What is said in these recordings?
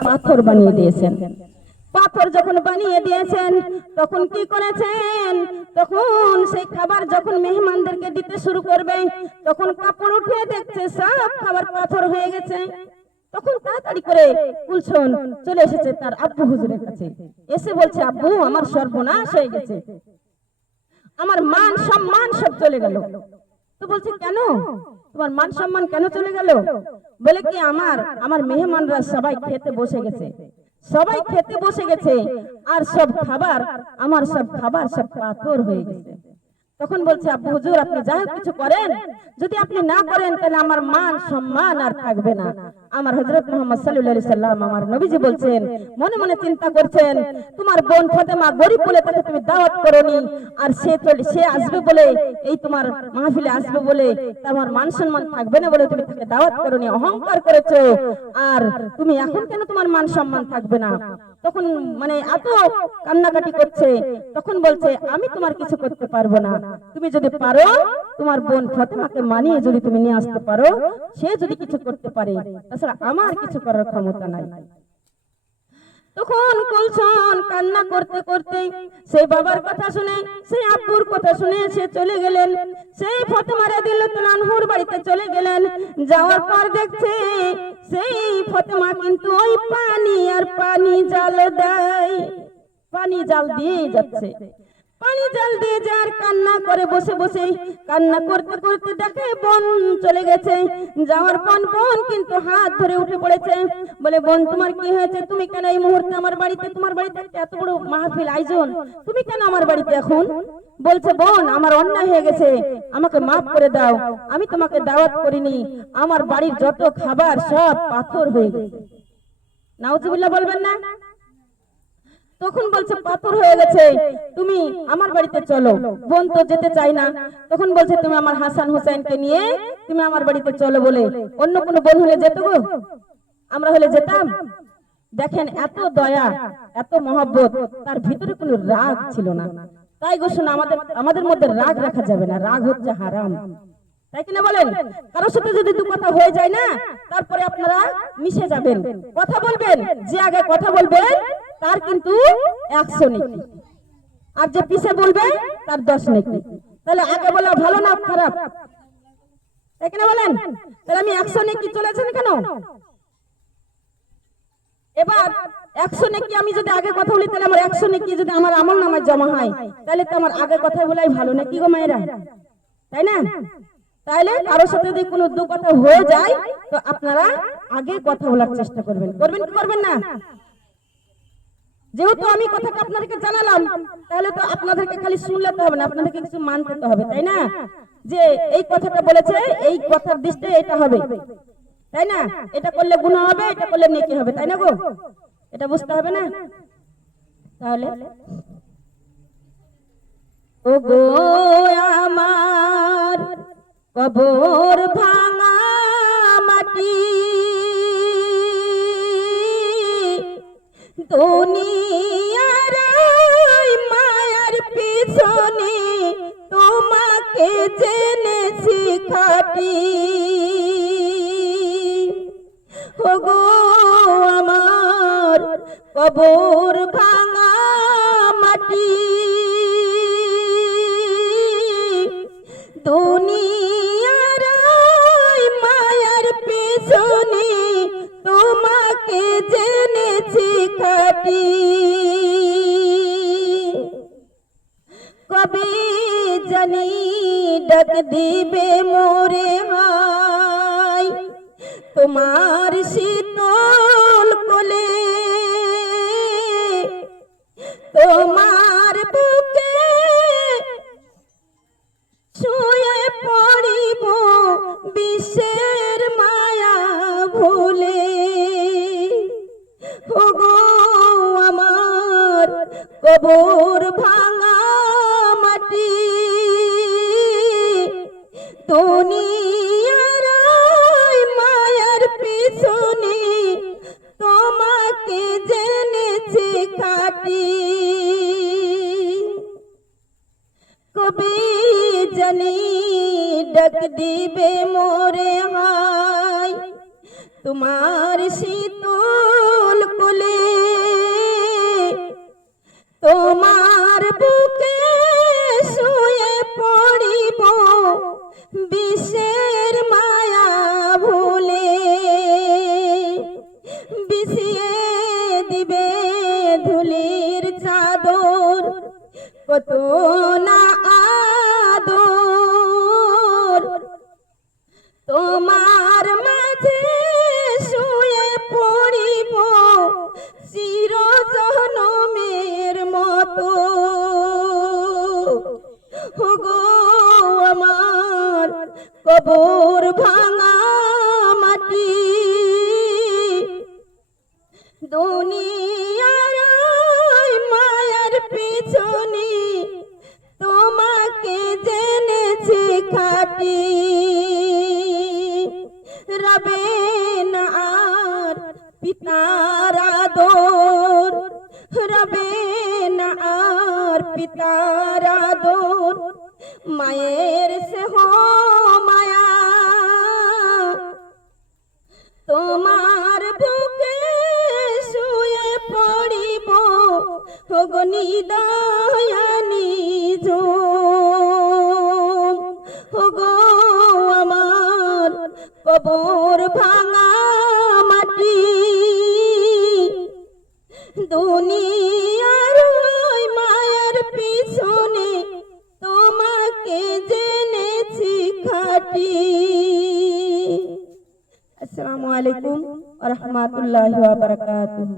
পাথর বানিয়ে দিয়েছেন। পাথর যখন বানিয়ে দিয়েছেন তখন কি করেছেন, তখন সেই খাবার যখন মেহমানদেরকে দিতে শুরু করবে তখন কাপড় উঠিয়ে দেখছে সব খাবার পাথর হয়ে গেছে। তখন তাড়াতাড়ি করে কুলছন চলে এসেছে তার আব্বু হুজুরের কাছে, এসে বলছে, আব্বু আমার সর্বনাশ হয়ে গেছে, আমার মান সম্মান সব চলে গেল। তো বলছে, কেন তোমার মান সম্মান কেন চলে গেল? বলে কি, আমার মেহমানরা সবাই খেতে বসে গেছে, সবাই খেতে বসে গেছে, আর সব খাবার আমার সব খাবার সব পাথর হয়ে গেছে। তখন বলছে, আব্বু হুজুর আপনি যাই কিছু করেন, যদি আপনি না করেন তাহলে আমার মান সম্মান আর থাকবে না। আমার হযরত মুহাম্মদ সাল্লাল্লাহু আলাইহি সাল্লাম আমার নবীজি বলছেন, মনে মনে চিন্তা করছেন, তোমার বোন ফাতেমা গরিব বলে তাকে তুমি দাওয়াত করোনি, আর সে আসবে বলে, এই তোমার মাহফিলে আসবে বলে তোমার মান সম্মান থাকবে না বলে তুমি তাকে দাওয়াত করোনি, অহংকার করেছো, আর তুমি এখন কেন তোমার মান সম্মান থাকবে না? তখন মানে এত কান্নাকাটি করছে। তখন বলছে, আমি তোমার কিছু করতে পারবো না, তুমি যদি পারো তোমার বোন ফাতেমাকে মানিয়ে যদি তুমি নিয়ে আসতে পারো, সে যদি কিছু করতে পারে, তাছাড়া আমার কিছু করার ক্ষমতা নাই। তখন কুলছন কান্না করতে করতে সেই বাবার কথা শুনে, সেই আব্বুর কথা শুনে সে চলে গেলেন, সেই ফাতেমা রাদিয়াল্লাহু আনহার বাড়িতে চলে গেলেন। যাওয়ার পর দেখছে সেই ফাতেমা কিন্তু ওই পানি আর পানি জাল দেয়, পানি জাল দিয়ে যাচ্ছে, পানি জাল দিয়ে যার কান্না করে বসে বসে, কান্না করতে করতে দেখে বোন চলে গেছে। যাওয়ার পর বোন কিন্তু হাত ধরে উঠে পড়েছে, বলে, বোন তোমার কি হয়েছে, তুমি কেন এই মুহূর্তে আমার বাড়িতে, তোমার বাড়িতে এত বড় মাহফিল আয়োজন, তুমি কেন আমার বাড়িতে এখন? বলছে, বোন আমার অন্যায় হয়ে গেছে, আমাকে মাফ করে দাও, আমি তোমাকে দাওয়াত করিনি, আমার বাড়ির যত খাবার সব পাথর হয়ে গেছে। নাউজুবিল্লাহ বলবেন না? তখন বলছে, পাথর হয়ে গেছে, তুমি আমার বাড়িতে চলো। বোন তো যেতে চাই না। তখন বলছে, তুমি আমার হাসান হোসেনকে নিয়ে তুমি আমার বাড়িতে চলো বলে। অন্য কোনো বোন হলে যেত গো, আমরা হলে যেতাম? দেখেন এত দয়া, এত মহব্বত, তার ভিতরে কোনো রাগ ছিল না। তাই গো শোনা, আমাদের মধ্যে রাগ রাখা যাবে না, রাগ হচ্ছে হারাম, তাই কিনা বলেন? কারোর সাথে যদি দু কথা হয়ে যায় না, তারপরে আপনারা মিশে যাবেন, কথা বলবেন, যে আগে কথা বলবেন তার কিন্তু 100 নেকি, আর যে পিছে বলবে তার 10 নেকি। তাহলে আগে বলা ভালো না খারাপ? তাই কিনা বলেন? তাহলে আমি 100 নেকি চলেছেন কেন? এবার 100 নেকি আমি যদি আগে কথা বলি, তাহলে আমার 100 নেকি যদি আমার আমলনামায় জমা হয়, তাহলে তো আমার আগে কথা বলাই ভালো নাকি গো মায়েরা, তাই না? তাইলে কারোর সাথে যদি কোনো দু কথা হয়ে যায়, তো আপনারা আগে কথা বলার চেষ্টা করবেন, করবেন কি করবেন না? যেহেতু আমি কথাটা আপনাদেরকে জানালাম, তাহলে তো আপনাদেরকে খালি শুনলে তো হবে না, আপনাদেরকে কিছু মানতে তো হবে, তাই না? যে এই কথাটা বলেছে, এই কথার দৃষ্টি এটা হবে, তাই না? এটা করলে গুনাহ হবে, এটা করলে নেকি হবে, তাই না গো? এটা বুঝতে হবে না? তাহলে ও গো আমার কবর ভাঙা মাটি, দুনিয়ার মায়ার পিছনে তোমাকে জেনেছি খাটি, ও গো আমার কবর ভাঙা মাটি, দুনিয়ার মায়ার পিছনে তোমাকে জেনেছি খাটি, কবে জানি ডাক দিবে মোরে হায় তোমার শীতল কোলে, তোমার বুকে শুয়ে পড়িব বিশ্বের মায়া ভুলে, ও গো আমার কবর ভাঙা মাটি, দুনিয়ার মায়ার পিছনে তোমাকে জেনেছি খাটি, কবে জানি ডাক দিবে মোরে হায় তোমার শীতল বিছিয়ে দিবে ধুলির চাদর, কত না আদর তোমার মাঝে শুয়ে পড়িব চির জনমের মতো। ওগো আমার কবর ভাঙা মাটি, দুনিয়ার মায়ার পিছনে তোমাকে জেনেছি খাটি। রবে না আর পিতার আদর, রবে না আর পিতার আদর, মায়ের স্নেহ মায়া তোমার বুকে শুয়ে পড়িব ওগো নিদয়ানি ঝুম। ওগো আমার কবর ভাঙা মাটি, দুনিয়ার মায়ের পিছনে তোমাকে জেনেছি খাটি। আসসালামু আলাইকুম ওয়া রাহমাতুল্লাহি ওয়া বারাকাতুহু।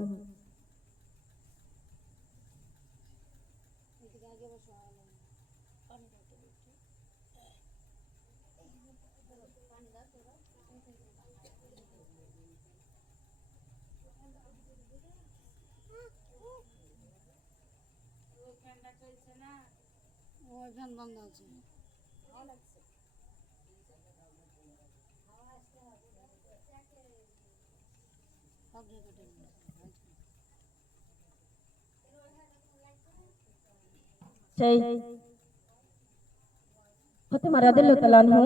সেই ফাতেমা রাদিয়াল্লাহু তাআলা আনহু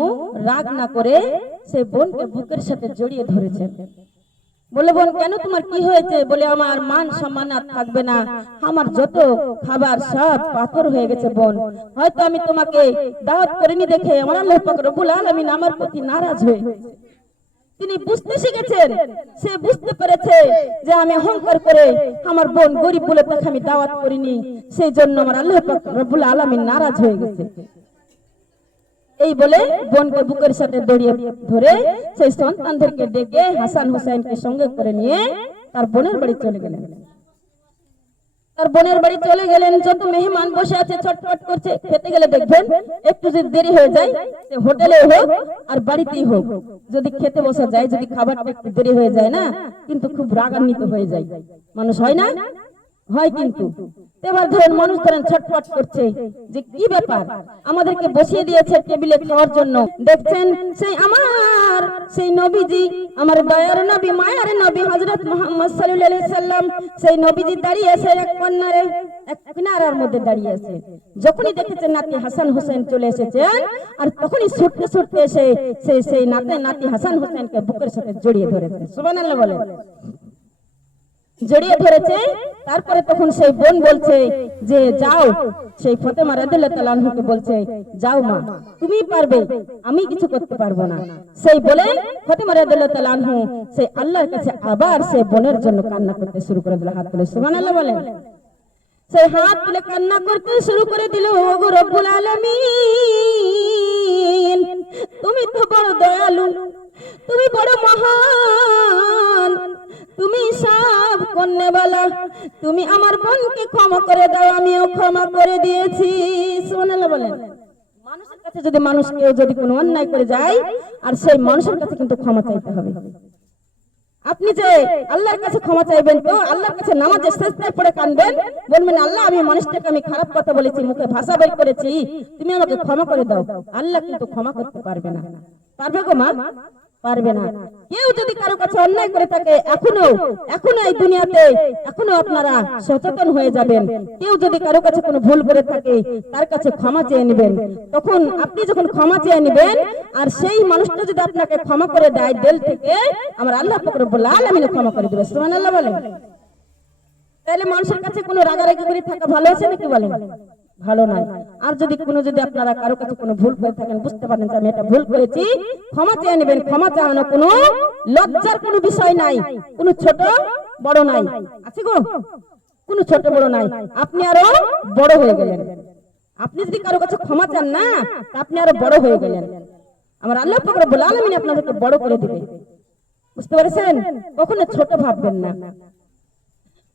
রাগ না করে সেই বোনকে বুকের সাথে জড়িয়ে ধরেছেন। বলে, বোন কেন তোমার কি হয়েছে? বলে, আমার মান সম্মান আর থাকবে না, আমার যত খাবার সব পাথর হয়ে গেছে বোন। হয়তো আমি তোমাকে দাওয়াত করিনি দেখে আমার আল্লাহ পাক রব্বুল আলামিন আমার প্রতি নারাজ হয়ে তিনি বুঝতে শিখেছেন। সে বুঝতে পেরেছে যে আমি অহংকার করে আমার বোন গরিব বলে তাকে আমি দাওয়াত করিনি, সেই জন্য আমার আল্লাহ পাক রব্বুল আলামিন নারাজ হয়ে গেছে। এই বলে বোনকে বুকের সাথে জড়িয়ে ধরে সেই সন্তানদেরকে ডেকে হাসান হুসাইনকে সঙ্গে করে নিয়ে তার বোনের বাড়ি চলে গেলেন। তার বোনের বাড়ি চলে গেলেন। যত মেহমান বসে আছে ছটফট করছে, খেতে গেলে দেখবেন একটু যদি দেরি হয়ে যায়, সে হোটেলে হোক আর বাড়িতেই হোক, যদি খেতে বসা যায়, যদি খাবারটা একটু দেরি হয়ে যায় না, কিন্তু খুব রাগান্বিত হয়ে যায় মানুষ, হয় না? হয়। কিন্তু এবার ধরেন মানুষ ধরেন ছটফট করছে যে কি ব্যাপার, আমাদেরকে বসিয়ে দিয়েছে টেবিলে খাওয়ার জন্য। দেখছেন সেই নবীজি, আমার দয়ার নবী, মায়ার নবী হযরত মুহাম্মদ সাল্লাল্লাহু আলাইহি সাল্লাম, সেই নবীজি দাঁড়িয়ে আছে এক কর্নারে, এক কিনারার মধ্যে দাঁড়িয়ে আছে। যখনই দেখেছেন নাতি হাসান হোসেন চলে এসেছেন, আর তখনই ছুটতে ছুটতে এসে সেই নাতি হাসান হোসেনকে বুকের সাথে জড়িয়ে ধরেছে। সুবহানাল্লাহ বলেন। জড়িয়ে ধরেছে। তারপরে তখন সেই বোন বলছে যে যাও, সেই ফাতেমা রাদিয়াল্লাহু তাআলা আনহাকে বলছে, যাও মা, তুমি পারবে, আমি কিছু করতে পারবো না। সেই বলে ফাতেমা রাদিয়াল্লাহু তাআলা আনহা সেই আল্লাহর কাছে আবার সেই বোনের জন্য কান্না করতে শুরু করে দিল। হাত তুলে সুবহানাল্লাহ বলেন। সেই হাত তুলে কান্না করতে শুরু করে দিল, ওগো রব্বুল আলামিন, তুমি তো বড় দয়ালু, তুমি বড় মহান, তুমি সব করনেওয়ালা, তুমি আমার বোনকে ক্ষমা করে দাও, আমিও ক্ষমা করে দিয়েছি। সুবহানাল্লাহ বলেন। মানুষের কাছে যদি কেউ যদি কোনো অন্যায় করে যায়, আর সেই মানুষের কাছে কিন্তু ক্ষমা চাইতে হবে। আপনি যে আল্লাহর কাছে ক্ষমা চাইবেন, তো আল্লাহর কাছে নামাজে সিজদায় পড়ে কাঁদবেন, বলবেন আল্লাহ আমি মানুষটাকে আমি খারাপ কথা বলেছি, মুখে ভাষা বের করেছি, তুমি আমাকে ক্ষমা করে দাও। আল্লাহ কিন্তু ক্ষমা করতে পারবে না। পারবে গো মা? পারবে না। কেউ যদি কারো কাছে অন্যায় করে থাকে, এখনো এই দুনিয়াতে এখনো আপনারা সচেতন হয়ে যাবেন। কেউ যদি কারো কাছে কোনো ভুল করে থাকে, তার কাছে ক্ষমা চেয়ে নেবেন। তখন আপনি যখন ক্ষমা চেয়ে নেবেন, আর সেই মানুষটা যদি আপনাকে ক্ষমা করে দেয় দিল থেকে, আমার আল্লাহ পাক রব্বুল আলামিন ক্ষমা করে দেবে। সুবহানাল্লাহ বলেন। তাহলে মানুষের কাছে কোনো রাগারাগি করে থাকা ভালো আছে নাকি বলেন? ভালো নয়। আর যদি আপনারা কারো কাছে কোনো ভুল করে থাকেন, বুঝতে পারেন যে আমি এটা ভুল করেছি, ক্ষমা চেয়ে নেবেন। ক্ষমা চাওয়ানো কোনো লজ্জার কোনো বিষয় নাই, কোনো ছোট বড় নাই, আছে গো, কোনো ছোট বড় নাই। আপনি আরো বড় হয়ে গেলেন। আপনি যদি কারো কাছে ক্ষমা চান না, আপনি আরো বড় হয়ে গেলেন। আমার আল্লাহ পাক রব্বুল আলামিন আপনাদেরকে বড় করে দিবে, বুঝতে পেরেছেন? কখনো ছোট ভাববেন না।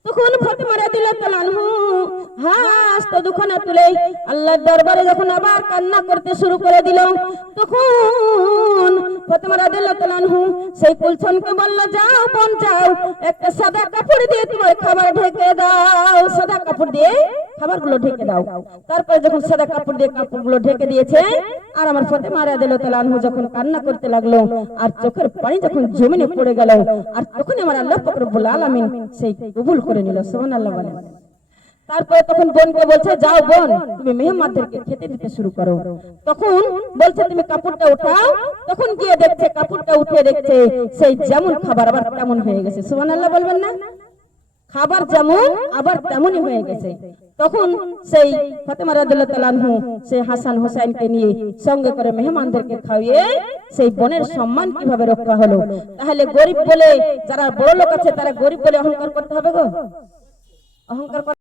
তখন ফাতেমা রাদিয়াল্লাহু আনহু হাসতে দুখানা তুলে আল্লাহর দরবারে যখন আবার কান্না করতে শুরু করে দিল, তখন ফাতেমা রাদিয়াল্লাহু আনহু সেই কুলছনকে বলল, যাও বোন যাও, একটা সাদা কাপড় দিয়ে তোমার খাবার ঢেকে দাও, সাদা কাপড় দিয়ে খাবারগুলো ঢেকে দাও। তারপরে যখন সাদা কাপড় দিয়ে কাপড়গুলো ঢেকে দিয়েছে, আর আমার ফাতেমা রাদিয়াল্লাহু আনহু যখন কান্না করতে লাগলো, আর চোখের পানি যখন জমিনে পড়ে গেল, আর তখন আমার আল্লাহ পাক রব্বুল আলামিন সেই কবুল করে নিল। সুবহানাল্লাহ বলেন। তারপরে তখন বোনকে বলছে, যাও বোন, তুমি মেহমানদেরকে খেতে দিতে শুরু করো। তখন বলছে, তুমি কাপড়টা উঠাও। তখন গিয়ে দেখছে, কাপড়টা উঠে দেখছে সেই যেমন খাবার আবার তেমন হয়ে গেছে। সুবহানাল্লাহ বলবেন না? খাবার যেমন আবার তেমনই হয়ে গেছে। তখন সেই ফাতেমা রাদিয়াল্লাহু তাআলা আনহু সেই হাসান হোসেনকে নিয়ে সঙ্গে করে মেহমানদেরকে খাইয়ে সেই বোনের সম্মান কিভাবে রক্ষা হলো। তাহলে গরিব বলে, যারা বড় লোক আছে তারা গরিব বলে অহংকার করতে হবে গো? অহংকার